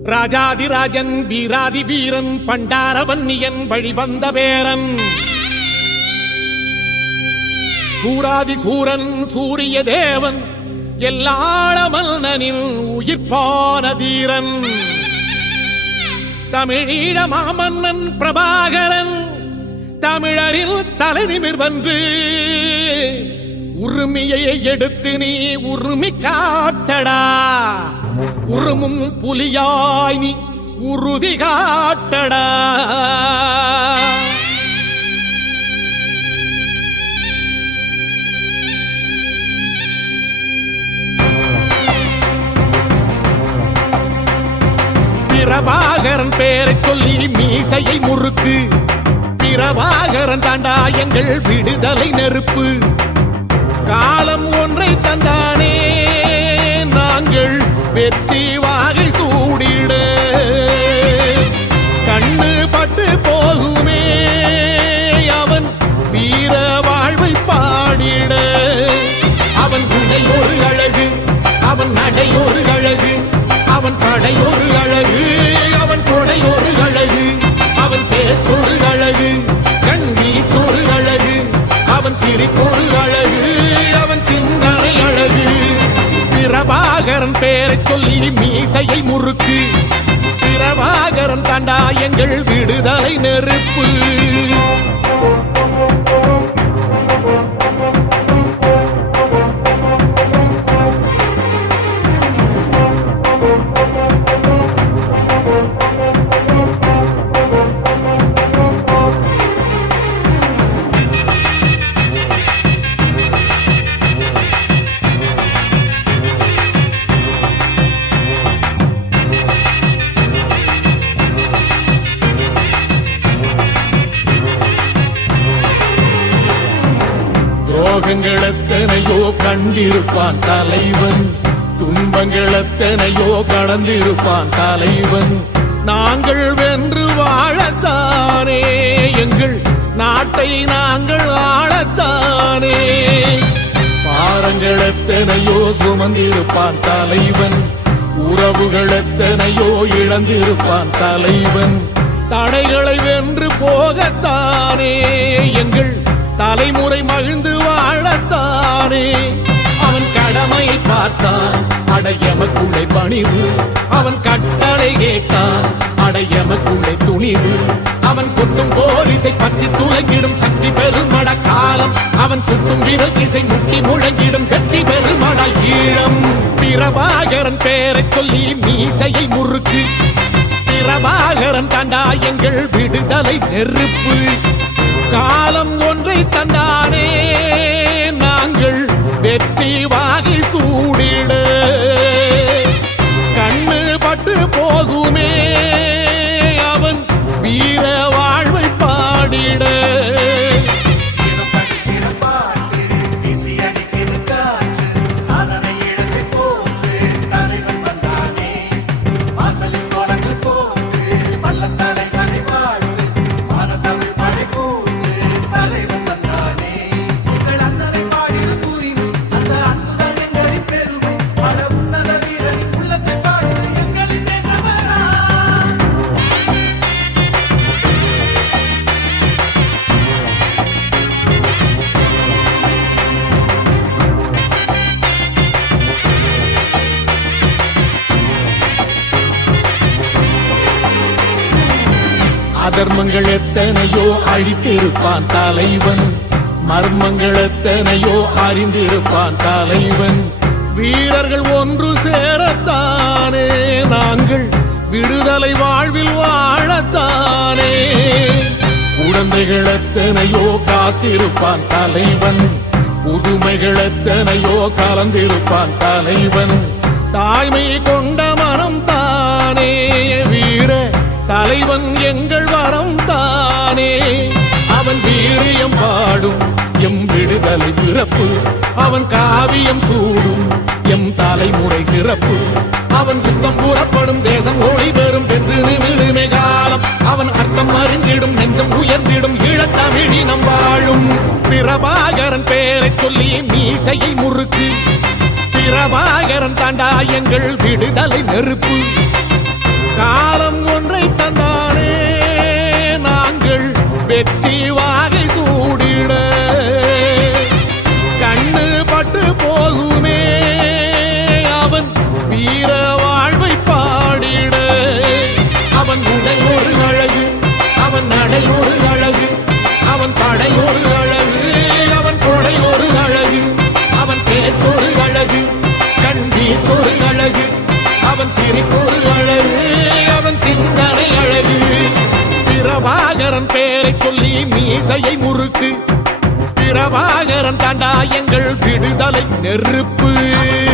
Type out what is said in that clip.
ராஜாதிராஜன் வீராதி வீரன் பண்டாரவன்னியன் வழிவந்த பேரன் சூராதி சூரன் சூரிய தேவன் எல்லாளமன்னனின் உயிர்ப்பான தீரன் தமிழீழ மாமன்னன் பிரபாகரன் தமிழரில் தலைநிமிர் வந்து உரிமையை எடுத்து நீ உரிமை காட்டடா உருமும் புலியாய் நீ உறுதி காட்டடா பிரபாகரன் பேரை சொல்லி மீசையை முறுக்கு பிரபாகரன் தாண்டா எங்கள் விடுதலை நெருப்பு காலம் ஒன்றை தந்தானே நாங்கள் வெற்றி வாகை சூடிட கண்ணு பட்டு போகுமே அவன் வீர வாழ்வை பாடிட அவன் குடை ஒரு அழகு அவன் நடை ஒரு அழகு அவன் படை ஒரு அழகு அவன் கொடை ஒரு அழகு அவன் பேச்சொரு அழகு கண் வீச்சொரு அழகு அவன் சிரிப்பொரு அழகு அவன் சிந்தனை அழகு பிரபாகரன் பேரை சொல்லி மீசையை முறுக்கு பிரபாகரன் தாண்டா எங்கள் விடுதலை நெருப்பு துரோகங்கள் எத்தனையோ கண்டிருப்பான் தலைவன் துன்பங்கள் எத்தனையோ கடந்திருப்பான் தலைவன் நாங்கள் வென்று வாழத்தானே எங்கள் நாட்டை நாங்கள் ஆளத்தானே பாரங்கள் எத்தனையோ சுமந்திருப்பான் தலைவன் உறவுகள் எத்தனையோ இழந்திருப்பான் தலைவன் தடைகளை வென்று போகத்தானே எங்கள் தலைமுறை மகிழ்ந்து வாழத்தானே அவன் கடமையை பார்த்தான் அடையமக்குள்ளே பணிவு அவன் கட்டளை கேட்டான் அடையமக்குள்ளே துணிவு அவன் கொத்தும் போலீசை பற்றி துளைங்கிடும் சக்தி பெருமட காலம் அவன் சுட்டும் விரல் திசை முட்டி முழங்கிடும் வெற்றி பெருமட ஈழம் பிரபாகரன் பேரை சொல்லி மீசையை முறுக்கு பிரபாகரன் தாண்டா எங்கள் விடுதலை நெருப்பு காலம் ஒன்றை தந்தானே நாங்கள் வெற்றி வாகை சூடிட கண்ணு பட்டு போகுமே அவன் வீர வாழ்வை பாடிட அதர்மங்கள் எத்தனையோ அழித்திருப்பான் தலைவன் மர்மங்கள் எத்தனையோ அறிந்திருப்பான் தலைவன் வீரர்கள் ஒன்று சேரத்தானே நாங்கள் விடுதலை வாழ்வில் வாழத்தானே குழந்தைகள் எத்தனையோ காத்திருப்பான் தலைவன் புதுமைகள் எத்தனையோ கலந்திருப்பான் தலைவன் தாய்மை கொண்ட மனம் தானே வீர தலைவன் எங்கள் வரம் தானே அவன் வீரியம் பாடும் எம் விடுதலை பிறப்பு அவன் காவியம் சூடும் எம் தலைமுறை சிறப்பு அவன் யுத்தம் கூறப்படும் தேசம் ஒளி பெறும் என்று நிமிருமே காலம் அவன் அர்த்தம் அறிந்திடும் நெஞ்சம் உயர்ந்திடும் ஈழத்தமிழினம் வாழும் பிரபாகரன் பேரை சொல்லி மீசையை முறுக்கு பிரபாகரன் தாண்டா எங்கள் விடுதலை நெருப்பு காலம் ஒன்றை தந்தானே நாங்கள் வெற்றி வாகை சூடிட கண்ணு பட்டு போகுமே அவன் வீர வாழ்வை பாடிட அவன் உடை ஒரு அழகு அவன் நடை ஒரு அழகு அவன் படை ஒரு அழகு அவன் கொடை ஒரு அழகு அவன் பேச்சொரு அழகு கண் வீச்சொரு அழகு அவன் சிரிப்பொரு அழகு அவன் சிந்தனை அழகு பிரபாகரன் பேரை சொல்லி மீசையை முறுக்கு பிரபாகரன் தாண்டா எங்கள் விடுதலை நெருப்பு